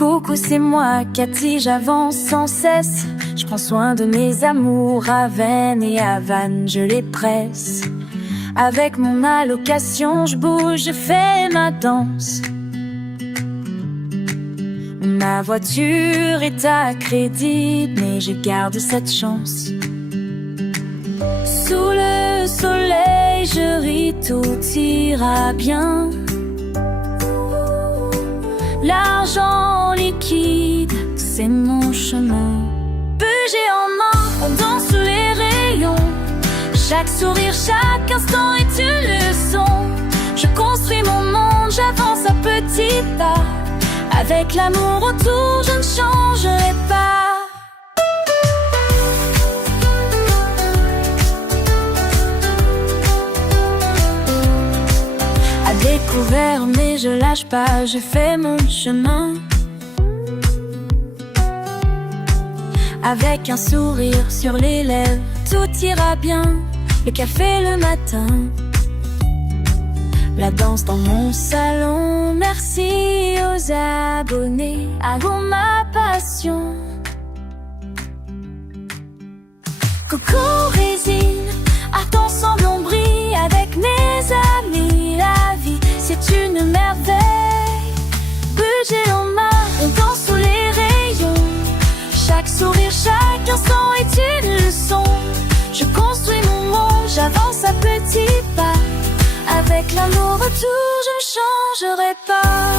Coucou, c'est moi, Cathy, j'avance sans cesse. Je prends soin de mes amours, à Vennes et à Vannes, je les presse. Avec mon allocation, je bouge, je fais ma danse. Ma voiture est à crédit, mais je garde cette chance. Sous le soleil, je ris, tout ira bien. L'argent liquide, c'est mon chemin. Budget en main, on danse sous les rayons. Chaque sourire, chaque instant est une leçon. Je construis mon monde, j'avance à petits pas. Avec l'amour autour, je ne changerai pas. À découvert, mais je lâche pas, je fais mon chemin. Avec un sourire sur les lèvres, tout ira bien. Le café le matin, la danse dans mon salon. Merci aux abonnés, avant ma passion. Coco résine, art ensemble on brille. Avec mes amis, la vie c'est une merveille. Budget en main, on danse sous les rayons. Chaque sourire, chaque instant est une leçon. Je construis mon monde, j'avance à petits pas. Avec l'amour autour, je ne changerai pas.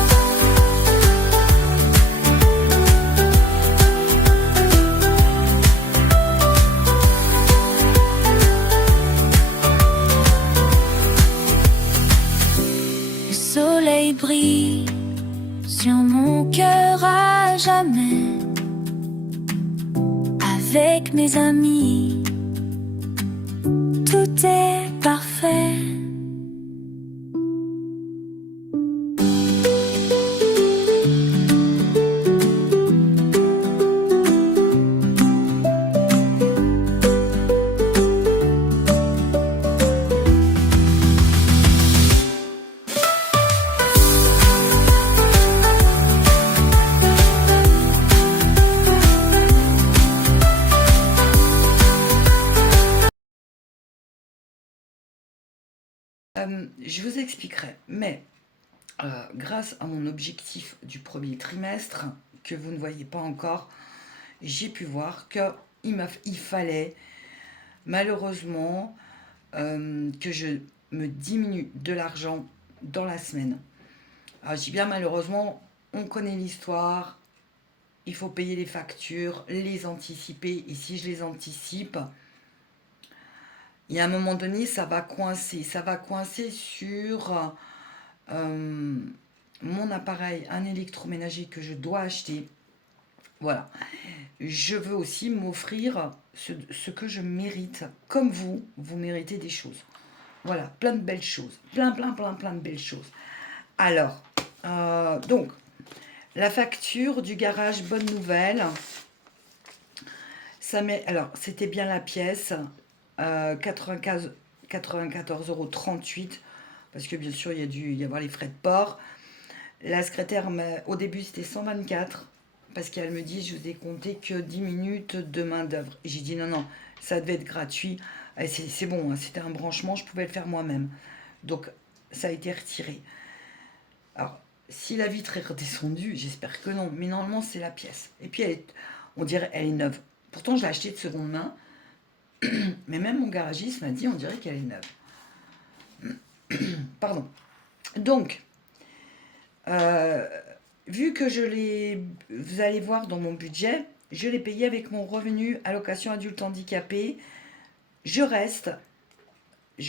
Le soleil brille sur mon cœur à jamais. Avec mes amis, tout est parfait. Je vous expliquerai, mais grâce à mon objectif du premier trimestre, que vous ne voyez pas encore, j'ai pu voir qu'il fallait malheureusement que je me diminue de l'argent dans la semaine. Alors je dis bien malheureusement, on connaît l'histoire, il faut payer les factures, les anticiper, et si je les anticipe, il y a un moment donné, ça va coincer sur mon appareil, un électroménager que je dois acheter. Voilà. Je veux aussi m'offrir ce que je mérite. Comme vous méritez des choses. Voilà, plein de belles choses. Plein de belles choses. Alors, donc, la facture du garage, bonne nouvelle. Ça met, alors, c'était bien la pièce. 94,38 €, parce que bien sûr il y a dû y avoir les frais de port. La secrétaire, au début c'était 124, parce qu'elle me dit je vous ai compté que 10 minutes de main d'œuvre. J'ai dit non, ça devait être gratuit. C'est bon, hein, c'était un branchement, je pouvais le faire moi-même. Donc ça a été retiré. Alors si la vitre est redescendue, j'espère que non, mais normalement c'est la pièce. Et puis on dirait elle est neuve. Pourtant je l'ai achetée de seconde main. Mais même mon garagiste m'a dit, on dirait qu'elle est neuve. Pardon. Donc, vu que vous allez voir dans mon budget, je l'ai payé avec mon revenu allocation adulte handicapé. Je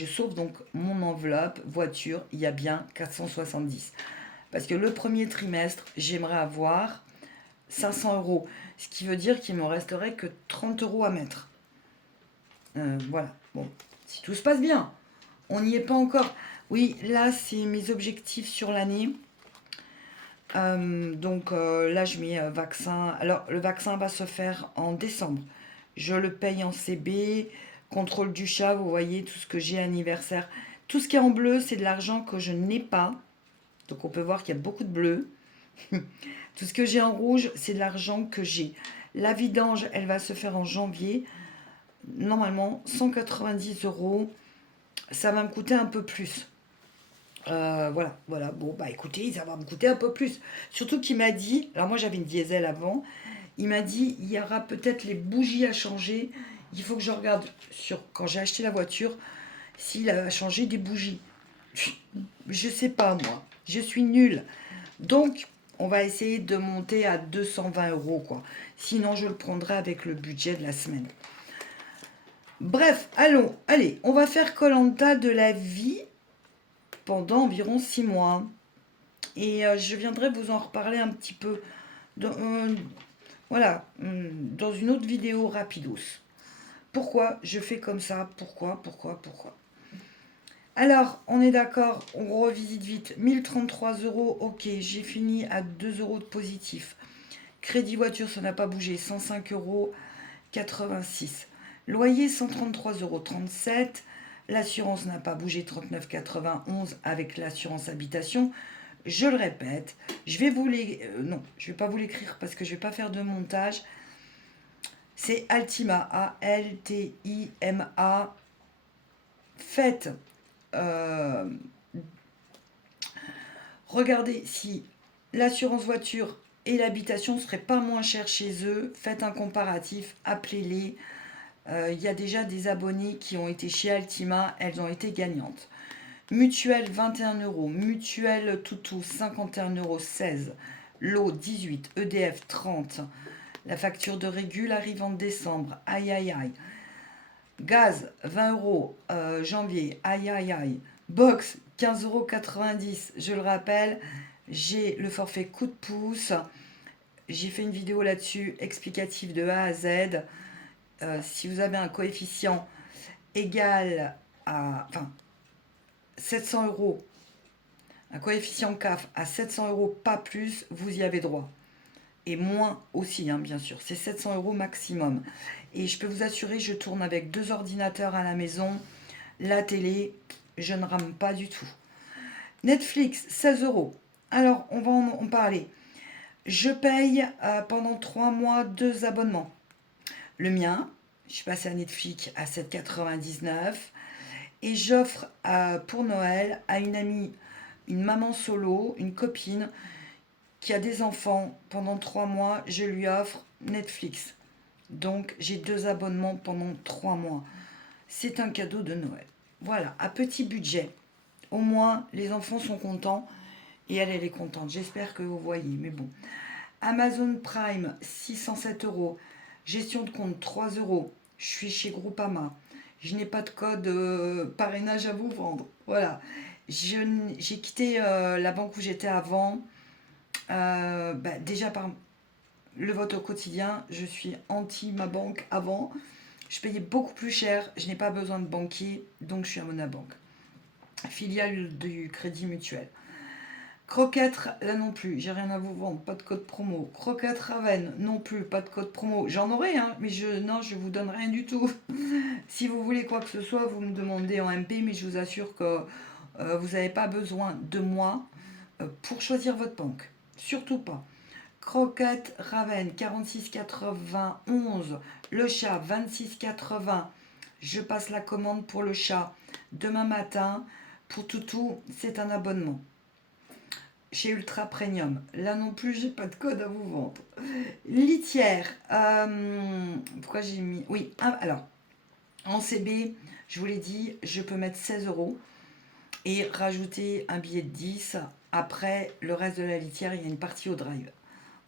sauve donc mon enveloppe voiture, il y a bien 470. Parce que le premier trimestre, j'aimerais avoir 500 €. Ce qui veut dire qu'il ne me resterait que 30 € à mettre. Voilà, bon, si tout se passe bien, on n'y est pas encore. Oui, là, c'est mes objectifs sur l'année. Donc là, je mets vaccin. Alors, le vaccin va se faire en décembre. Je le paye en CB, contrôle du chat, vous voyez, tout ce que j'ai anniversaire. Tout ce qui est en bleu, c'est de l'argent que je n'ai pas. Donc, on peut voir qu'il y a beaucoup de bleu. Tout ce que j'ai en rouge, c'est de l'argent que j'ai. La vidange, elle va se faire en janvier. Normalement, 190 euros. Ça va me coûter un peu plus. Voilà. Bon, bah écoutez, ça va me coûter un peu plus. Surtout qu'il m'a dit, alors moi j'avais une diesel avant, il m'a dit, il y aura peut-être les bougies à changer. Il faut que je regarde quand j'ai acheté la voiture, s'il a changé des bougies. Je sais pas, moi. Je suis nulle. Donc, on va essayer de monter à 220 euros, quoi. Sinon, je le prendrai avec le budget de la semaine. Bref, allez, on va faire koh de la vie pendant environ 6 mois. Et je viendrai vous en reparler un petit peu dans une autre vidéo rapidos. Pourquoi je fais comme ça? Pourquoi? Alors, on est d'accord, on revisite vite. 1033 euros, ok, j'ai fini à 2 euros de positif. Crédit voiture, ça n'a pas bougé, 105 euros 86. Loyer, 133,37 euros. L'assurance n'a pas bougé, 39,91 avec l'assurance habitation. Je le répète, je vais vous non, je vais pas vous l'écrire parce que je vais pas faire de montage. C'est Altima, A-L-T-I-M-A. Faites, regardez si l'assurance voiture et l'habitation ne seraient pas moins chères chez eux. Faites un comparatif, appelez-les. Il y a déjà des abonnés qui ont été chez Altima, elles ont été gagnantes. Mutuelle 21 euros, Mutuelle Toutou 51,16 euros, L'eau 18, EDF 30. La facture de régule arrive en décembre, aïe. Gaz 20 euros, janvier, aïe. Box 15,90 euros, je le rappelle, j'ai le forfait coup de pouce. J'ai fait une vidéo là-dessus explicative de A à Z. Si vous avez un coefficient égal à 700 euros, un coefficient CAF à 700 euros, pas plus, vous y avez droit. Et moins aussi, hein, bien sûr. C'est 700 euros maximum. Et je peux vous assurer, je tourne avec 2 ordinateurs à la maison. La télé, je ne rame pas du tout. Netflix, 16 euros. Alors, on va en parler. Je paye pendant 3 mois 2 abonnements. Le mien, je suis passée à Netflix à 7,99 €. Et j'offre pour Noël à une amie, une maman solo, une copine qui a des enfants pendant 3 mois, je lui offre Netflix. Donc j'ai 2 abonnements pendant 3 mois. C'est un cadeau de Noël. Voilà, à petit budget. Au moins, les enfants sont contents et elle est contente. J'espère que vous voyez, mais bon. Amazon Prime, 607 euros. Gestion de compte, 3 euros. Je suis chez Groupama. Je n'ai pas de code parrainage à vous vendre. Voilà. J'ai quitté la banque où j'étais avant. Déjà par le vote au quotidien, je suis anti ma banque avant. Je payais beaucoup plus cher. Je n'ai pas besoin de banquier, donc je suis à Monabank. Filiale du Crédit Mutuel. Croquettes, là non plus, j'ai rien à vous vendre, pas de code promo. Croquettes Raven, non plus, pas de code promo. J'en aurai, hein, mais je vous donne rien du tout. Si vous voulez quoi que ce soit, vous me demandez en MP, mais je vous assure que vous n'avez pas besoin de moi pour choisir votre banque. Surtout pas. Croquettes Raven, 46,91. Le chat, 26,80. Je passe la commande pour le chat demain matin. Pour Toutou, c'est un abonnement. Chez Ultra Premium. Là non plus, j'ai pas de code à vous vendre. Litière. Pourquoi j'ai mis... Oui, alors, en CB, je vous l'ai dit, je peux mettre 16 euros et rajouter un billet de 10. Après, le reste de la litière, il y a une partie au drive.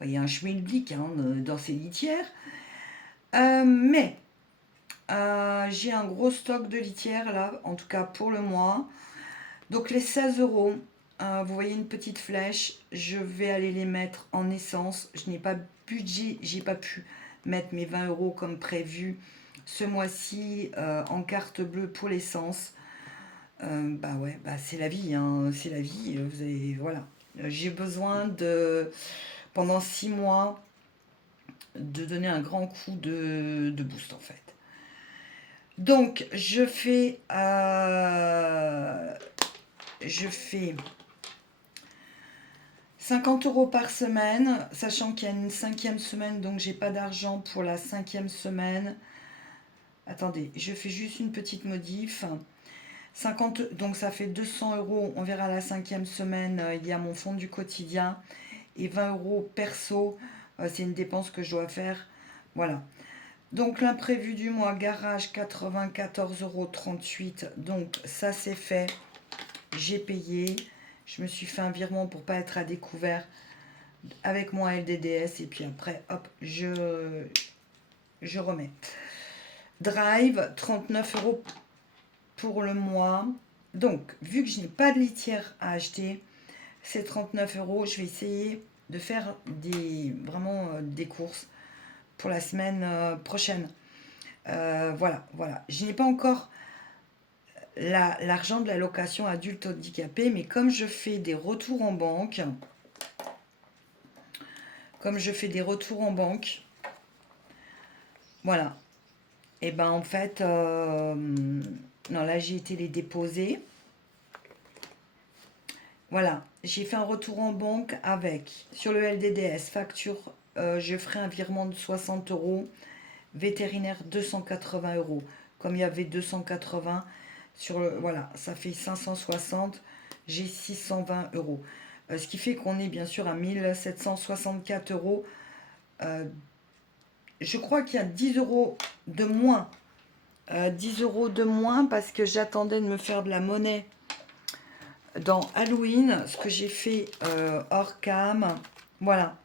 Il y a un schmilblick dans ces litières. Mais j'ai un gros stock de litières, là, en tout cas pour le mois. Donc les 16 euros... vous voyez une petite flèche, je vais aller les mettre en essence. Je n'ai pas budget, j'ai pas pu mettre mes 20 euros comme prévu ce mois-ci en carte bleue pour l'essence. C'est la vie, hein, c'est la vie. Voilà, j'ai besoin pendant 6 mois de donner un grand coup de boost en fait. Donc je fais 16 50 € par semaine, sachant qu'il y a une 5e semaine, donc j'ai pas d'argent pour la 5e semaine. Attendez, je fais juste une petite modif. 50, donc ça fait 200 €, on verra la 5e semaine, il y a mon fonds du quotidien. Et 20 € perso, c'est une dépense que je dois faire. Voilà. Donc l'imprévu du mois, garage 94,38 €. Donc ça c'est fait. J'ai payé. Je me suis fait un virement pour pas être à découvert avec mon LDDS. Et puis après, hop, je remets. Drive, 39 € pour le mois. Donc, vu que je n'ai pas de litière à acheter, c'est 39 €. Je vais essayer de faire vraiment des courses pour la semaine prochaine. Voilà. Je n'ai pas encore l'argent de la location adulte handicapé, mais comme je fais des retours en banque, voilà. Et ben en fait, non, là j'ai été les déposer. Voilà, j'ai fait un retour en banque avec, sur le LDDS, facture, je ferai un virement de 60 €, vétérinaire 280 €. Comme il y avait 280, voilà, ça fait 560, j'ai 620 €. Ce qui fait qu'on est bien sûr à 1764 €. Je crois qu'il y a 10 € de moins. 10 € de moins parce que j'attendais de me faire de la monnaie dans Halloween, ce que j'ai fait hors cam. Voilà.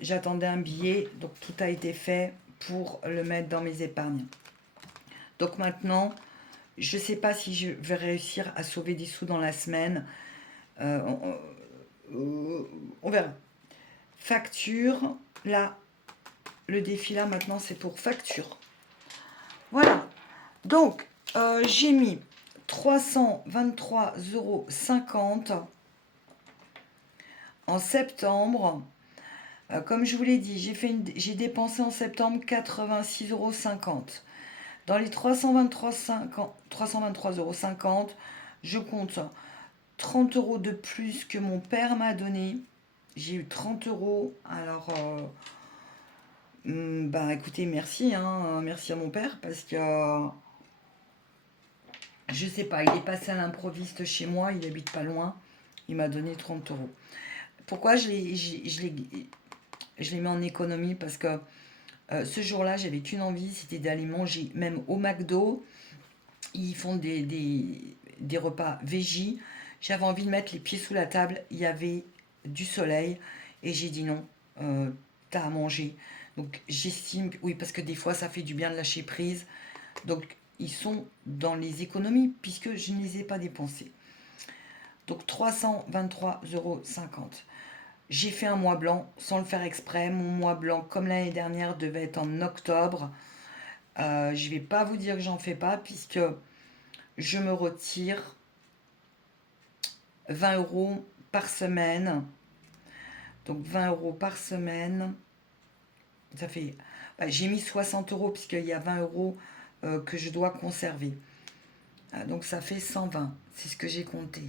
J'attendais un billet, donc tout a été fait pour le mettre dans mes épargnes. Donc maintenant, je ne sais pas si je vais réussir à sauver des sous dans la semaine. On verra. Facture, là, le défi là maintenant c'est pour facture. Voilà. Donc, j'ai mis 323,50 € en septembre. Comme je vous l'ai dit, j'ai dépensé en septembre 86,50 €. Dans les 323,50 €, je compte 30 € de plus que mon père m'a donné. J'ai eu 30 €. Alors, bah écoutez, merci, hein, merci à mon père parce que je sais pas, il est passé à l'improviste chez moi, il habite pas loin, il m'a donné 30 €. Pourquoi je l'ai mis en économie? Parce que ce jour-là, j'avais qu'une envie, c'était d'aller manger, même au McDo. Ils font des repas végis. J'avais envie de mettre les pieds sous la table, il y avait du soleil, et j'ai dit non, t'as à manger. Donc j'estime, oui, parce que des fois ça fait du bien de lâcher prise. Donc ils sont dans les économies, puisque je ne les ai pas dépensés. Donc 323,50 €. J'ai fait un mois blanc sans le faire exprès. Mon mois blanc, comme l'année dernière, devait être en octobre. Je ne vais pas vous dire que j'en fais pas, puisque je me retire 20 € par semaine. Donc 20 € par semaine. Ça fait. J'ai mis 60 € puisqu'il y a 20 € que je dois conserver. Donc ça fait 120. C'est ce que j'ai compté.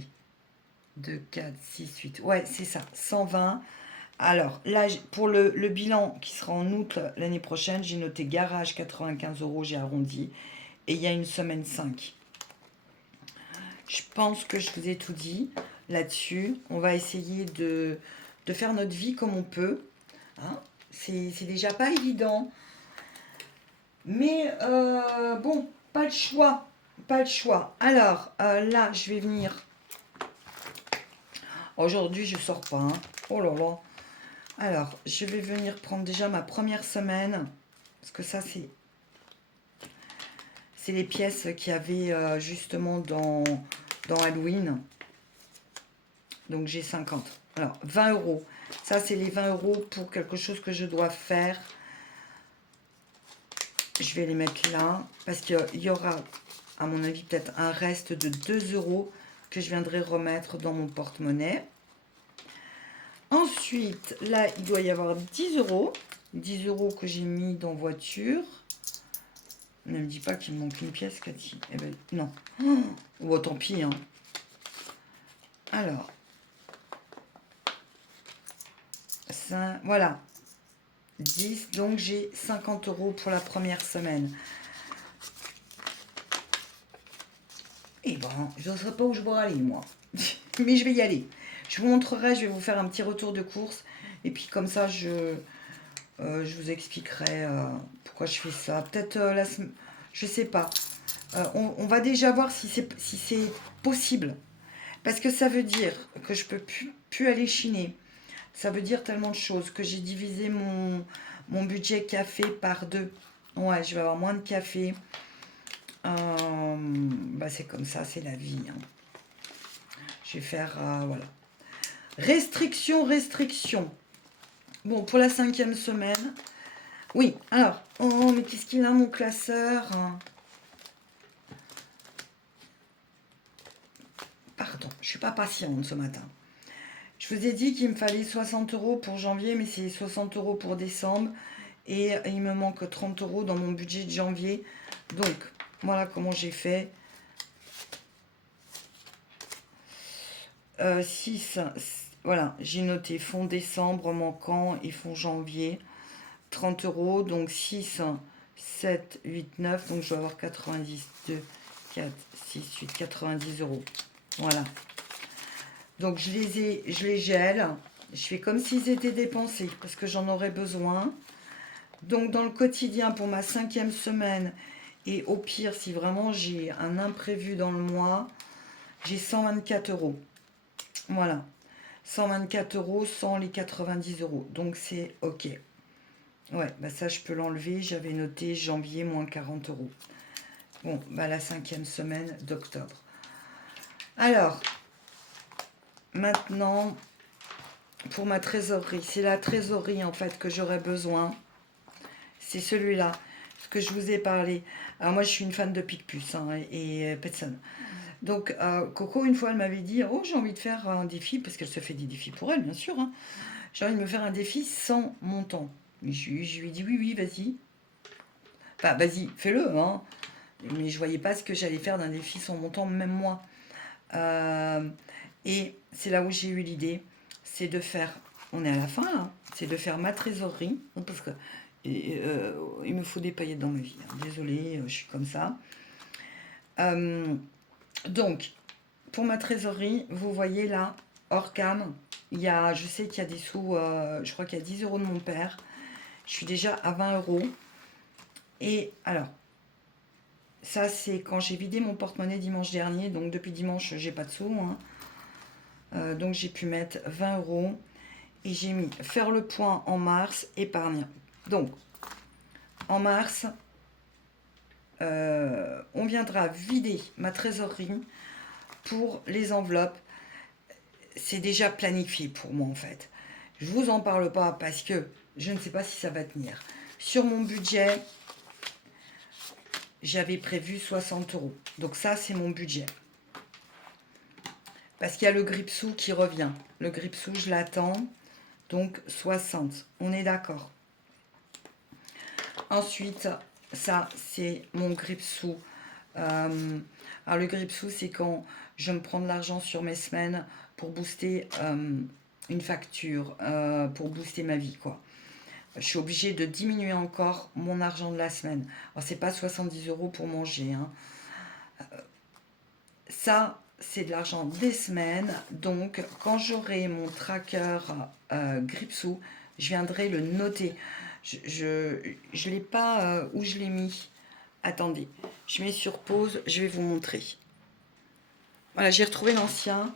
2, 4, 6, 8. Ouais, c'est ça. 120. Alors là, pour le bilan qui sera en août l'année prochaine, j'ai noté garage 95 €, j'ai arrondi. Et il y a une semaine 5. Je pense que je vous ai tout dit là-dessus. On va essayer de faire notre vie comme on peut. Hein, c'est déjà pas évident. Mais bon, pas de choix. Pas de choix. Alors, là, je vais venir. Aujourd'hui, je sors pas. Hein. Oh là là. Alors, je vais venir prendre déjà ma première semaine. Parce que ça, c'est les pièces qu'il y avait justement dans Halloween. Donc, j'ai 50. Alors, 20 €. Ça, c'est les 20 € pour quelque chose que je dois faire. Je vais les mettre là. Parce qu'il y aura, à mon avis, peut-être un reste de 2 € que je viendrai remettre dans mon porte-monnaie. Ensuite, là, il doit y avoir 10 €. 10 € que j'ai mis dans voiture. Ne me dis pas qu'il me manque une pièce, Cathy. Eh ben, non. Oh, tant pis, hein. Alors, ça, voilà. 10, donc j'ai 50 € pour la première semaine. Et bon, je ne sais pas où je vais aller, moi. Mais je vais y aller. Je vous montrerai, je vais vous faire un petit retour de course. Et puis comme ça, je vous expliquerai pourquoi je fais ça. Peut-être la semaine... Je sais pas. On va déjà voir si c'est possible. Parce que ça veut dire que je peux plus aller chiner. Ça veut dire tellement de choses. Que j'ai divisé mon budget café par 2. Ouais, je vais avoir moins de café. Bah c'est comme ça, c'est la vie. Hein. Je vais faire, voilà. Restriction, restriction. Bon, pour la 5e semaine. Oui, alors, oh, mais qu'est-ce qu'il a, mon classeur? Pardon, je suis pas patiente ce matin. Je vous ai dit qu'il me fallait 60 € pour janvier, mais c'est 60 € pour décembre. Et il me manque 30 € dans mon budget de janvier. Donc, voilà comment j'ai fait. 6, voilà, j'ai noté fonds décembre manquant et fonds janvier. 30 €, donc 6, 7, 8, 9. Donc, je vais avoir 90, 2, 4, 6, 8, 90 €. Voilà. Donc, je les gèle. Je fais comme s'ils étaient dépensés parce que j'en aurais besoin. Donc, dans le quotidien, pour ma 5e semaine, et au pire, si vraiment j'ai un imprévu dans le mois, j'ai 124 €. Voilà. 124 € sans les 90 €. Donc, c'est OK. Ouais, bah ça, je peux l'enlever. J'avais noté janvier, moins 40 €. Bon, bah la 5e semaine d'octobre. Alors, maintenant, pour ma trésorerie. C'est la trésorerie, en fait, que j'aurais besoin. C'est celui-là, ce que je vous ai parlé. Alors, moi, je suis une fan de Picpus hein, et Petson. Donc, Coco, une fois, elle m'avait dit, oh, j'ai envie de faire un défi, parce qu'elle se fait des défis pour elle, bien sûr. Hein. J'ai envie de me faire un défi sans montant. Mais je lui ai dit, oui, oui, vas-y. Enfin, vas-y, fais-le. Hein. Mais je voyais pas ce que j'allais faire d'un défi sans montant, même moi. Et c'est là où j'ai eu l'idée, c'est de faire, on est à la fin là, c'est de faire ma trésorerie, parce que il me faut des paillettes dans ma vie. Hein. Désolée, je suis comme ça. Donc, pour ma trésorerie, vous voyez là, hors cam, je sais qu'il y a des sous, je crois qu'il y a 10 € de mon père. Je suis déjà à 20 €. Et alors, ça c'est quand j'ai vidé mon porte-monnaie dimanche dernier. Donc depuis dimanche, j'ai pas de sous. Hein. Donc j'ai pu mettre 20 €. Et j'ai mis faire le point en mars, épargne. Donc, en mars, on viendra vider ma trésorerie pour les enveloppes. C'est déjà planifié pour moi en fait. Je vous en parle pas parce que je ne sais pas si ça va tenir. Sur mon budget, j'avais prévu 60 €. Donc ça, c'est mon budget. Parce qu'il y a le Gripsou qui revient. Le Gripsou, je l'attends. Donc 60. On est d'accord. Ensuite, ça, c'est mon Gripsou. Alors le Gripsou, c'est quand je me prends de l'argent sur mes semaines pour booster une facture, pour booster ma vie, quoi. Je suis obligée de diminuer encore mon argent de la semaine. Alors, c'est pas 70 € pour manger. Hein. Ça, c'est de l'argent des semaines. Donc, quand j'aurai mon tracker Gripsou, je viendrai le noter. Je l'ai pas où je l'ai mis. Attendez, je mets sur pause, je vais vous montrer. Voilà, j'ai retrouvé l'ancien.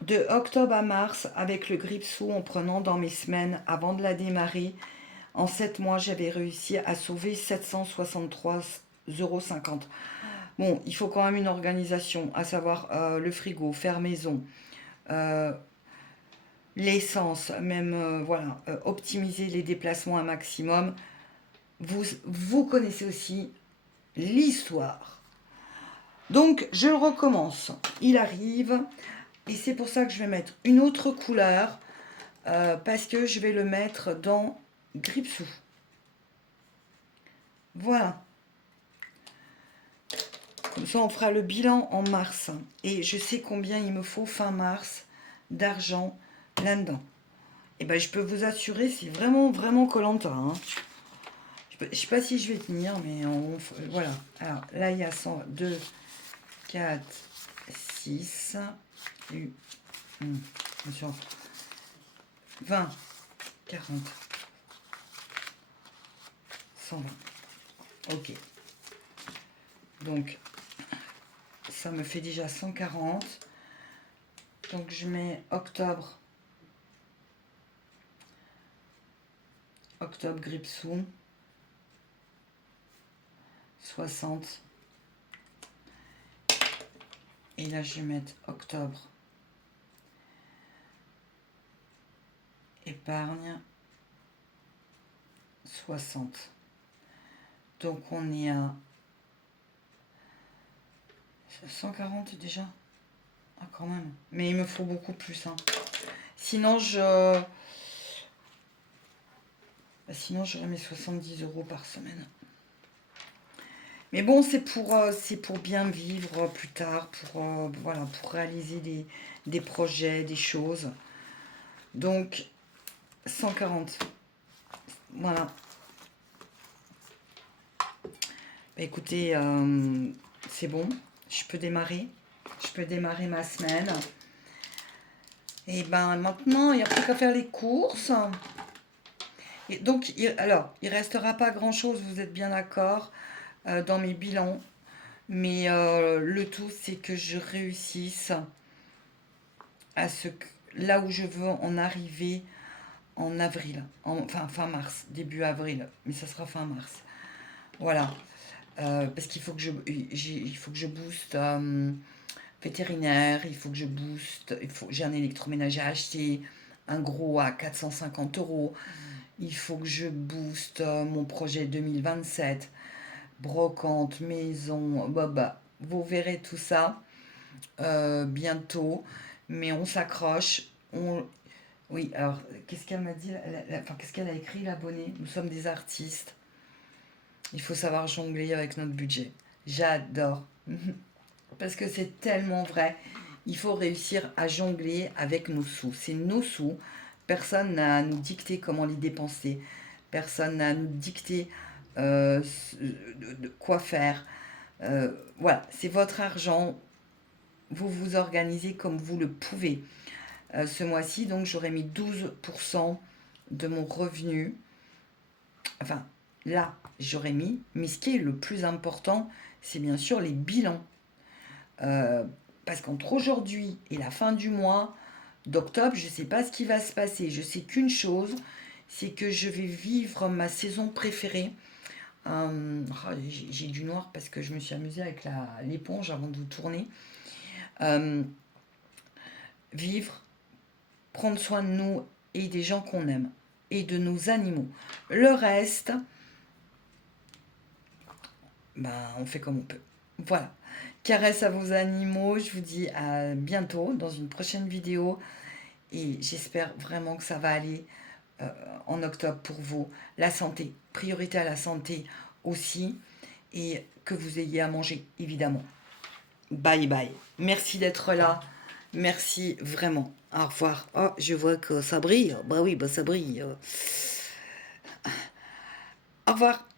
De octobre à mars, avec le Gripsou, en prenant dans mes semaines avant de la démarrer, en 7 mois, j'avais réussi à sauver 763,50 €. Bon, il faut quand même une organisation, à savoir le frigo, faire maison, l'essence, même, voilà, optimiser les déplacements un maximum. Vous connaissez aussi l'histoire. Donc, je le recommence. Il arrive. Et c'est pour ça que je vais mettre une autre couleur. Parce que je vais le mettre dans Gripsou. Voilà. Comme ça, on fera le bilan en mars. Et je sais combien il me faut fin mars d'argent là-dedans. Et ben, je peux vous assurer, c'est vraiment, vraiment Koh-Lanta. Hein. Je sais pas si je vais tenir, mais voilà. Alors là, il y a 100, 2, 4, 6, 20, 40, 120. Ok. Donc, ça me fait déjà 140. Donc, je mets octobre. Octobre Gripsou. 60. Et là, je vais mettre octobre. Épargne. 60. Donc, on est à 140 déjà. Ah, quand même. Mais il me faut beaucoup plus. Hein. Sinon, sinon, j'aurais mes 70 € par semaine. Mais bon, c'est pour bien vivre plus tard, voilà, pour réaliser des projets, des choses. Donc, 140. Voilà. Bah, écoutez, c'est bon. Je peux démarrer. Je peux démarrer ma semaine. Et ben maintenant, il n'y a plus qu'à faire les courses. Et donc, alors, il restera pas grand-chose, vous êtes bien d'accord, dans mes bilans. Mais le tout, c'est que je réussisse à là où je veux en arriver en avril. Enfin, fin mars, début avril. Mais ça sera fin mars. Voilà. Parce qu'il faut que il faut que je booste vétérinaire, il faut que je booste, j'ai un électroménager à acheter, un gros à 450 €. Il faut que je booste mon projet 2027, brocante, maison, vous verrez tout ça bientôt, mais on s'accroche. Oui, alors, qu'est-ce qu'elle m'a dit, enfin, qu'est-ce qu'elle a écrit, l'abonnée? Nous sommes des artistes. Il faut savoir jongler avec notre budget. J'adore. Parce que c'est tellement vrai. Il faut réussir à jongler avec nos sous. C'est nos sous. Personne n'a à nous dicter comment les dépenser. Personne n'a à nous dicter quoi faire. Voilà, c'est votre argent. Vous vous organisez comme vous le pouvez. Ce mois-ci, donc, j'aurais mis 12% de mon revenu. Enfin, là, j'aurais mis. Mais ce qui est le plus important, c'est bien sûr les bilans. Parce qu'entre aujourd'hui et la fin du mois d'octobre, je ne sais pas ce qui va se passer. Je sais qu'une chose, c'est que je vais vivre ma saison préférée. J'ai du noir parce que je me suis amusée avec l'éponge avant de vous tourner. Vivre, prendre soin de nous et des gens qu'on aime et de nos animaux. Le reste, on fait comme on peut. Voilà. Caresse à vos animaux. Je vous dis à bientôt dans une prochaine vidéo. Et j'espère vraiment que ça va aller en octobre pour vous. La santé, priorité à la santé aussi. Et que vous ayez à manger, évidemment. Bye bye. Merci d'être là. Merci vraiment. Au revoir. Oh, je vois que ça brille. Bah oui, ça brille. Au revoir.